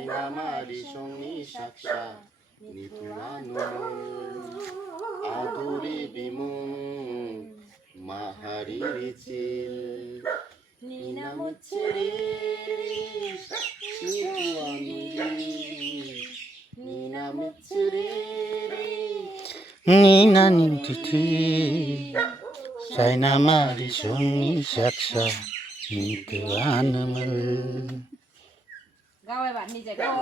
সাইনামারি সঙ্গী সাক্ষা নিথুয়ানুমুল আদুরি বিমুন মাহারি রিচিল নিনামুচ্ছিরি নিনামুচ্ছিরি নিনানি তিথি সাইনামারি সঙ্গী সাক্ষা নিথুয়ানুমুল গাও এবার নিজে গাও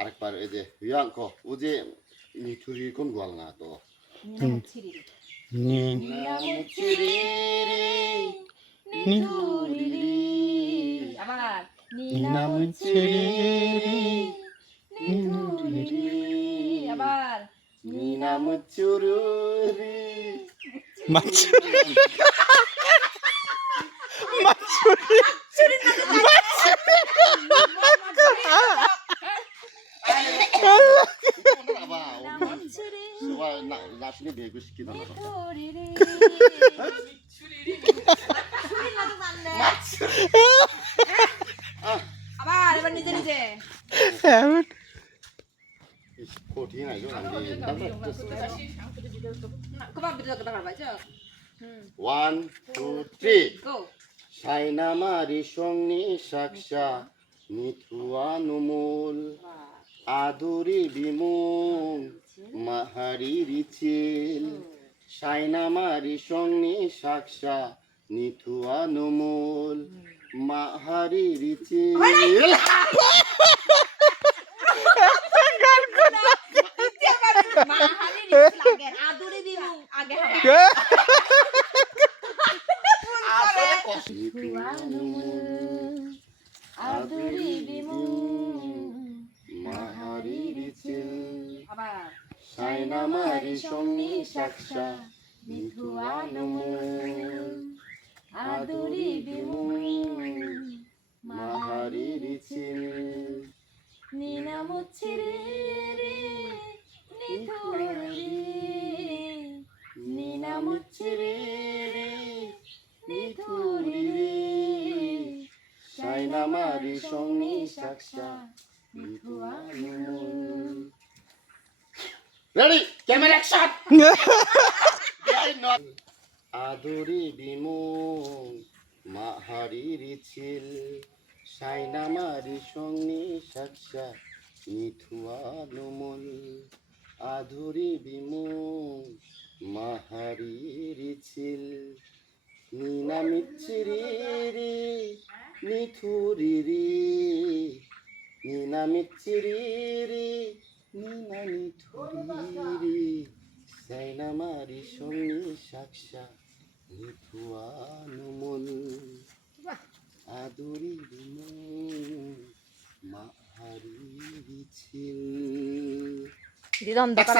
আরেকবার এই যে রিয়াঙ্ক ও যে নিঠুরি কোন গোয়াল না তো নিনামুচ্ছিরি নিনামুচ্ছিরি নিঠুরি আবার নিনামুচ্ছিরি নিঠুরি আবার নিনামুচ্ছুরি মাছুরি মাছুরি নিনামুচ্ছিরি সবাই না শুনে বিয়ে করছি কি জানো নিঠুরিরি আবার এবার নিজে নিজে কঠিন আইলো আমি কবাব দিতে কথা পারবাইছো 1 2 3 গো সাইনামারি সঙ্গী সাক্ষা নিথুয়ানুমুল আদুরি বিমুন মাহারি রিচিল সাইনামারি সঙ্গী সাক্ষা নিথুয়ানুমুল মাহারি রিচিল মাহারি রিচ লাগে আদুরি দিমু আগে হবে আদুরি বিমুন মাহারি রিচিল আবার সাইনামারি সঙ্গী সাক্ষা নিথুয়ানুমুল আদুরি বিমুন মাহারি রিচিল নিনামুচ্ছিরি নিথুরি নিনামুচ্ছিরি নিথুরি সাইনামারি সঙ্গী সাক্ষা নিথুয়ানুমুল ready camera action Aduri বিমুন Mahari রিচিল সাইনামারি সঙ্গী সাক্ষা নিথুয়ানুমুল আদুরি বিমুন মাহারি রিচিল নিনামিচ্ছিরি নিথুরিরি নিনামিচ্ছিরি নিনামিথুরিরি সাইনামারি সঙ্গী সাক্ষা নিথুয়ানুমুল আদুরি বিমুন মাহারি রিচিল দিদন দরকার